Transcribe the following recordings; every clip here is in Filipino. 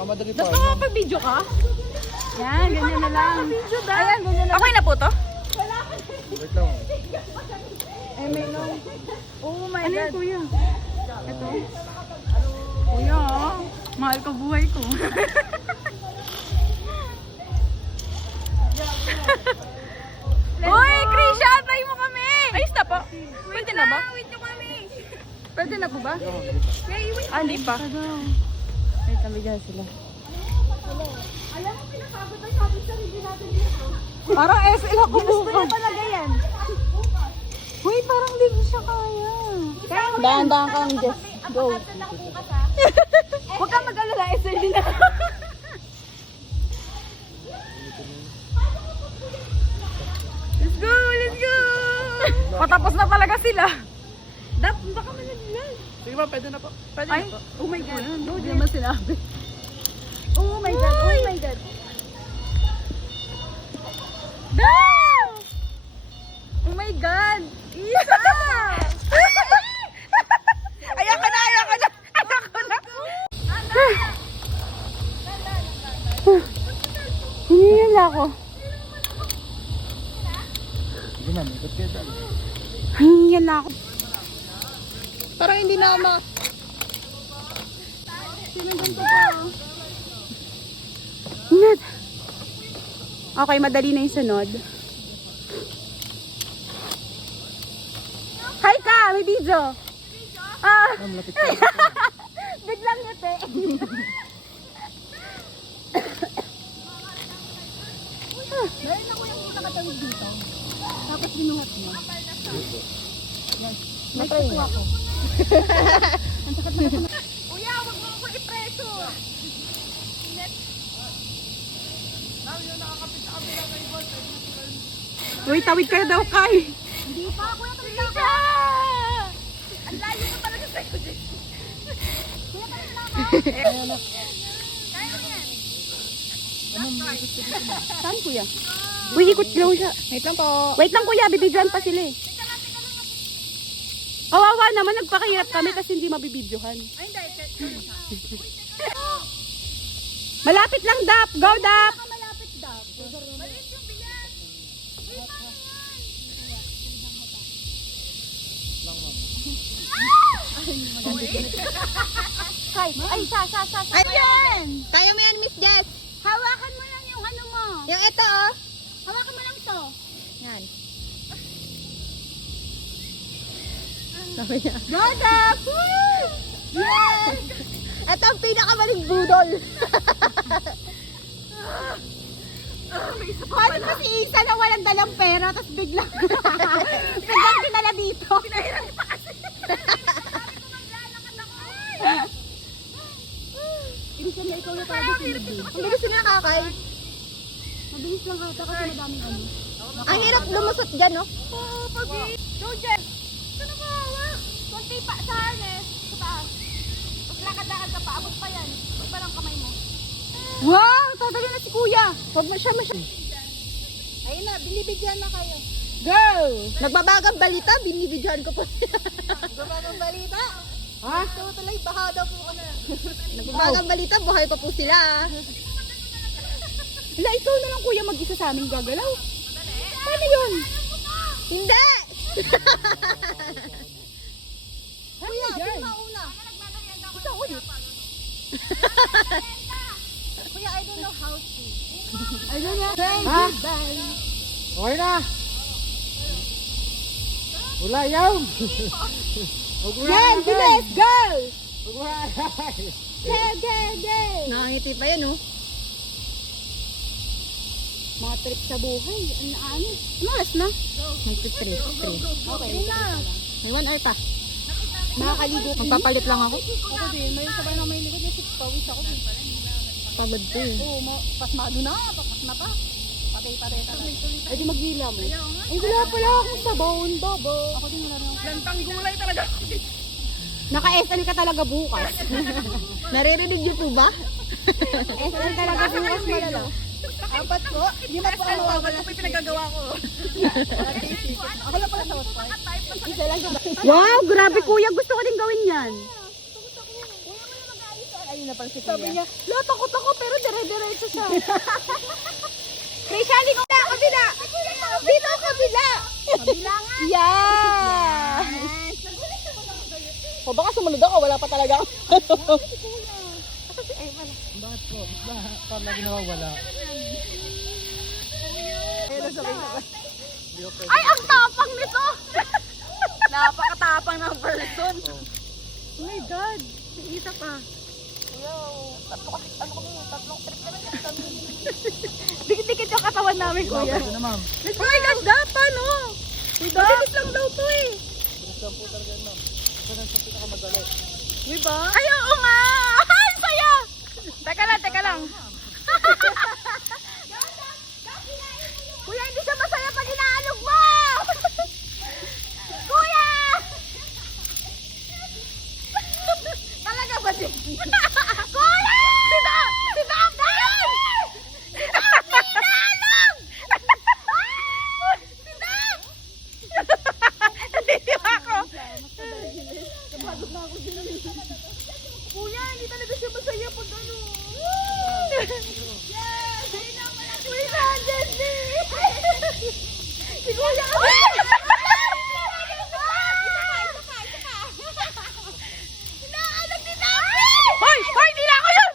Madali pa. Gusto mo pag-video ka? Yan, ganyan na lang. Ayan, ganyan na lang. Okay na po to? Wait lang. Eh, may long. Oh my God. Ano yan, kuya? Ito. Kuya, mahal ka buhay ko. Uy, Krisha, antay mo kami! Ayos na po. Pwede na ba? Wait nyo kami. Pwede na po ba? Ah, hindi pa. Wait, nabigyan sila. Alam mo, pinapagod ang sabi sa review natin dito. Parang SL ako bukas. Gusto niya talaga yan. Uy, parang di ko siya kaya. Dahan-dahan kang just go. Huwag kang mag-alala, SL din ako. Let's go, let's go! Patapos na talaga sila. Dap, punta kami na nila. Sige ba, pwede na po. Pwede Ay, na po. oh my God. Hindi naman sinabi. Oh my God, oh my God. Dap! Oh my God! Iya! Ayan ka na, ayan ka na! Ayan ka na! Hinihin na ako. Sige ma'am, ikot kayo dyan. Hinihin na ako. Parang hindi na ako Sinagyan ko pa. Ingat. Okay, madali na yung sunod. Hi ka! May video! Ah! Ma'am, lapit ka. Biglang ngiti. Meron ako yung nakatawid dito. Tapos binuhat mo. Yes. May kukuha ko. Ang sakit na kasi. Kuya, wag mo ako ipreso. Uy, tawid kayo daw, Kai. Hindi pa, kuya, tawid na ako. Ang layo mo talaga sa'yo, Jay. Kuya, tawid na ako. Kaya mo yan. Saan, kuya? Uy, ikot lang siya. Wait lang po. Wait lang, kuya. Bibidyohan pa sila eh. Kawawa naman, nagpakahirap kami kasi hindi mabibidyohan. Ay, hindi. Malapit lang, Dap. Go, Dap. Malapit, Dap. Maliit yung biyan. Uy, paano yan? Ay, sa. Ayan! Kaya mo yan, Miss Jess. Hawakan mo lang yung ano mo. Yung ito, oh. Hawakan mo lang to. Yan. Sabi niya. Go, Dap. Woo! Yes! Ito ang pinakamaling budol. Paano ba si Isa na walang dalang pera tapos biglang dinala dito? Pinahiram pa kasi. Bilisan na ikaw na talaga sinigil. Ang bilis na nakakay. Mabilis lang ata kasi madaming ano. Ang hirap lumusot dyan, no? Oo, pagi. Go, Jen. Saan ka hawa? Kunti pa sa harness. Sa taas. Pag lakad-lakad ka pa, abot pa yan. Huwag pa lang kamay mo. Wow! Tatali na si Kuya. Huwag mo siya. Ayun na, binibigyan na kayo. Go! Nagbabagang balita, binibidyohan ko po. Gumagong balita. Ha? Tutuloy, baha daw po ko na. Nagbabagang balita, buhay pa po sila. Wala, ikaw na lang Kuya mag-isa sa aming gagalaw. Paano yun? Hindi! Kuya, sino mauna? Ikaw ulit. Kuya, I don't know how to. I don't know. Ha? Okay na. Wala yaw. Yan, bilis, go! Go! Nakangiti pa yan, oh. Mga trip sa buhay. Ano? Ano oras na? Nag-3. Okay na. May 1 hour pa. Makakaligo. Magpapalit lang ako. Ako din. May sabay na may likod. Yung pawis ako. Pagod ko eh. Oo, pasmado na. Papas na pa. Patay-patay talaga. Ay, di maghila mo. Ay, wala pala akong sabon, bobo. Ako din wala na. Lantang gulay talaga. Naka-SL ka talaga bukas. Naririnig niyo po ba? SL talaga bukas malala. Apat po? Hindi mo po ako wala. Ito pinagagawa ko. Ako lang pala sa hotspot. Isa lang. Wow, grabe kuya. Gusto ko din gawin yan. Ayun na. na pala si Kuya. Sabi niya, la, takot ako, pero dire-diretso siya. Kay Shali ko na, kabila! Dito, kabila! Kabila nga. Yeah! O baka sumunod ako, wala pa talaga ako. Bakit po? Bakit lagi nawawala? Ay, ang tapang nito! Napakatapang ng person. Oh my God! Isa pa. Dikit-dikit yung katawan namin, Kuya. Pwede na, ma'am. Oh my God, dapat, no? Dikit lang daw to eh. Bilis lang po talaga yan, ma'am. Ito na sa pinakamadali. Diba? Ay, oo nga! Ay, saya! Teka lang. Kuya, hindi siya masaya pag inaalog mo! Kuya! Talaga ba din? Kuya! Tita, ang bayan! Tita, inaalog! Tita! Natitiwa ako. Kuya, hindi talaga siya masaya pag ano. Yes! Uy, nandiyan si! Si Kuya kasi! Inaalag ni Dapi! Hoy! Hindi na ako yun!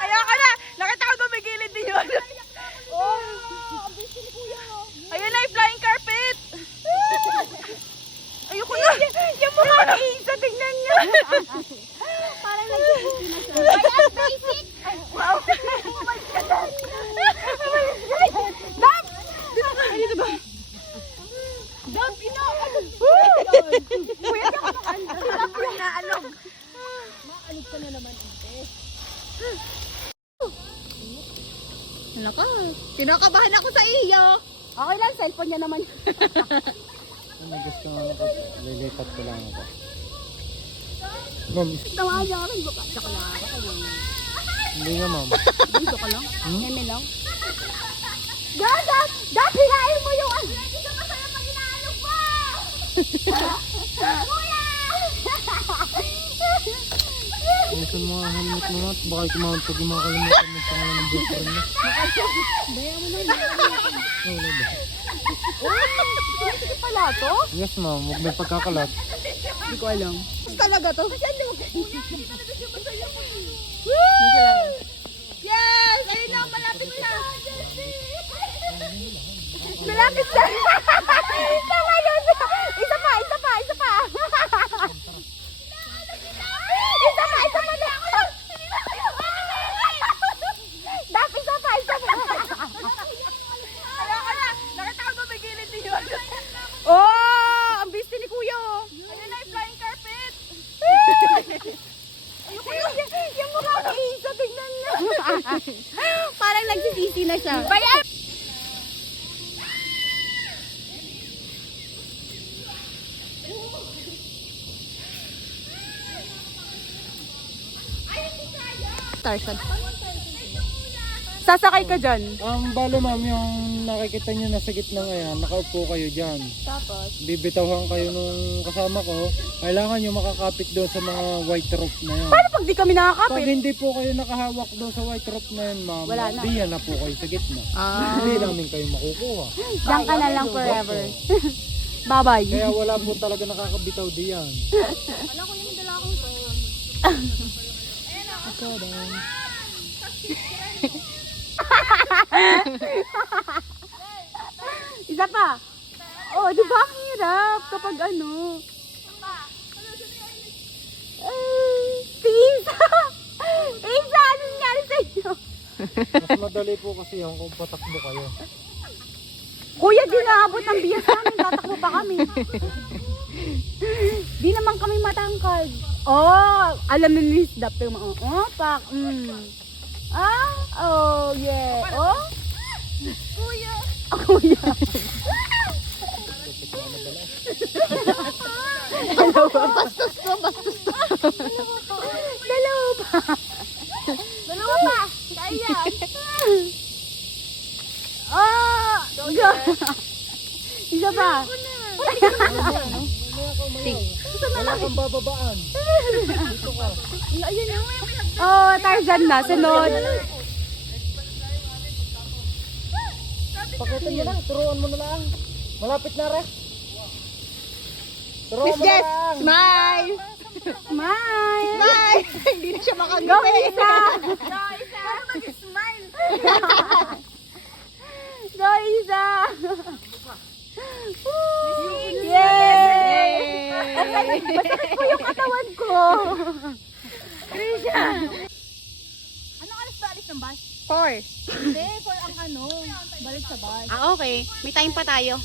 Ayoko na! Nakita ko dumigilid din yun. Ayun na yung flying carpet! Ayoko na! Yung mukha ni Isa, tignan niya! Parang nagsisisi na siya. Ay, ang basic! Wow! Oh my God! Dap! Dito ba? Dap, inaalog! Kuya, Dap yung naalog. Maalig ka na naman, ate. Naka. Kinakabahan ako sa iyo. Okay lang, cellphone niya naman. May gusto nga ako. Lilipat ko lang ako. Ma'am, Tawa niya ako. Baka tsaka lang ako. hindi nga, ma'am. Dito ka lang? Eme lang? Dap, hilain mo yung ano. Hindi siya masaya pag inaalog mo! Ayusin mo nga helmet mo nga. Baka kumount pag yung mga kalimutan mo sa mga ng boyfriend mo. Daya mo na Wala ba? Sige pala to? Yes, ma'am. Huwag may pagkakalat. Hindi ko alam. talaga to. Yes! Ayun na, malapit na! Malapit na! Tama yun! Isa pa! Isa pa! Dap, isa pa! Ayoko na! Nakita ko gumigilid din yun. Oh! Ang busy ni Kuya! Ayun na yung flying carpet! Yung mukha ni Isa, tignan niya. Parang nagsisisi na siya. Bayan! Tarzan. Sasakay ka dyan. Bale, ma'am, yung nakikita nyo nasa gitna ngayon, nakaupo kayo dyan. Tapos? Bibitawhan kayo nung kasama ko. Kailangan nyo makakapit doon sa mga white rope na yan. Paano pag di kami Pag nakakapit? hindi po kayo nakahawak doon sa white rope na yan, ma'am, Wala na. di yan na po kayo sa gitna. Ah. Hindi namin kayo makukuha. Diyan ka na lang forever. Bye-bye. Kaya wala po talaga nakakabitaw di yan. Wala ko yung dala akong to. Isa pa. Oh, di ba ang hirap kapag ano? Si Isa! Isa, ano nangyari sa inyo? Mas madali po kasi yung kung patakbo kayo. Kuya, di naabot ng biyas namin. Tatakbo pa kami. Di naman kami matangkad. Oh, alam ni Miss Dap yung mga, oh, pak, Ah, oh, yeah. Oh? Kuya. Kuya. Bastos ko. Dalawa pa. Dalawa pa. Kaya. Oh! Isa pa. babaan. Oh, Tarzan na. Sunod. Pakitin mo lang, turuan mo na lang. Malapit na rin. Turuan Miss mo na Jess, lang. smile! Smile. Smile! Hindi na siya makangiti. Go, Isa. Smile! Go, Isa. Yay! Masakit po yung katawan ko. Krisha. Anong alas ba alis ng bus? 4. Hindi, for ang ano, balik sa bus. Ah, okay. May time pa tayo.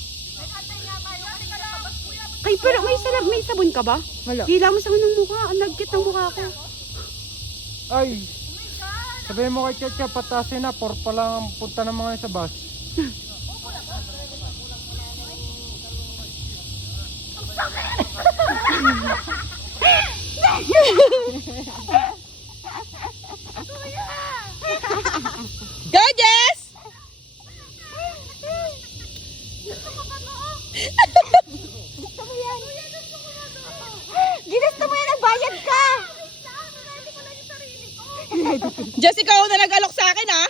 Ay, pero may sabon ka ba? Wala. Hila mo sa ng mukha. Ang nagkit ng mukha ko. Ay. Sabihin mo kay Checha, patasin na. 4 pa lang ang punta ng mga sa bus. Go, Jess! Ginusto mo yan, nagbayad ka! Jess, ikaw na nag-alok sa akin, ha?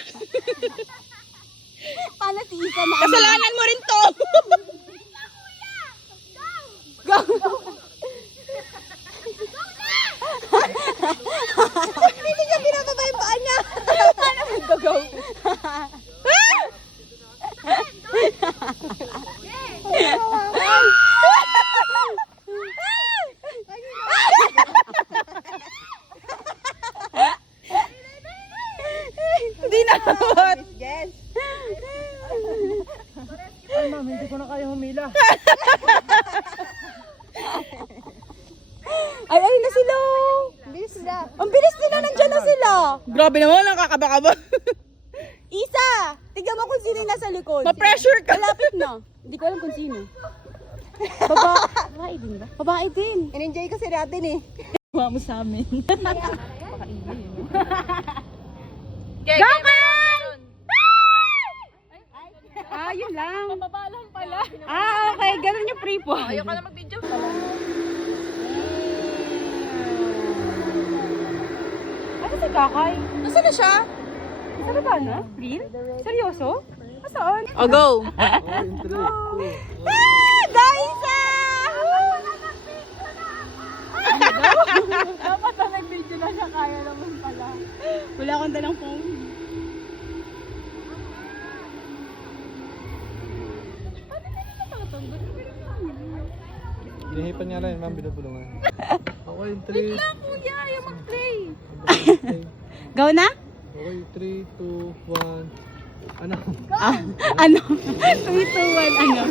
Paano si Isa na? Kasalanan mo rin to! Go! Hindi niya binababa yung paa niya. Paano mag-go? Hindi na abot. Yes. Ay ma'am, hindi ko na kaya humila. Ay, ayun na sila. Bilis sila. Ang bilis nila, nandiyan na sila. Grabe naman, nakakaba-kaba. Isa, tignan mo kung sino yung nasa likod. Ma-pressure ka. Malapit na. Hindi ko alam kung sino. Babae din ba? Babae din. In-enjoy kasi natin eh. Huwag mo sa amin. Go, Karan! Ah, yun lang. Pababa lang pala. Ah, okay. Ganun yung free fall. Ayaw ka na mag-video. Ano si Kakay? Nasaan na siya? Talaga na? Real? Seryoso? Saan? Oh, go! Guys! Dapat na nag-video na siya, kaya naman pala. Wala akong dalang phone. Hinihipan niya rin, ma'am, binubulungan. Okay, 3. Kuya, ayaw mag-play. Okay, Go na? 3, 2, 1. Ano? Ano? 3, 2, 1, ano?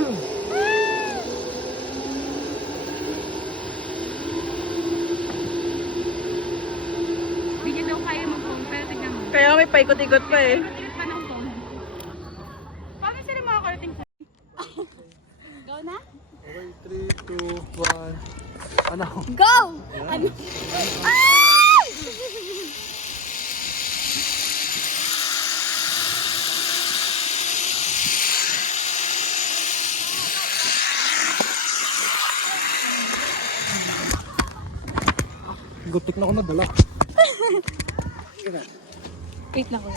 Hindi daw kaya mag-phone, pero tignan mo. Kaya may paikot-ikot pa eh. Ilit pa ng phone. Paano sila makakarating sa... Go na? Okay, 3, 2, 1. Ano? Go! Ano? Gutik na ako nadala. Wait lang ko.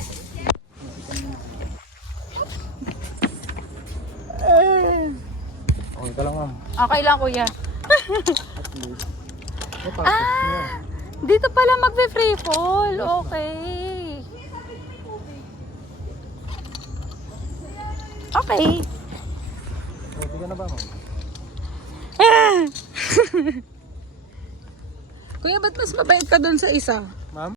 Okay ka lang, ma'am. Okay lang, kuya. Ah! Dito pala magbe-free fall. Okay. Okay. Okay ka na ba, ma'am? Kuya, ba't mas mabait ka dun sa isa?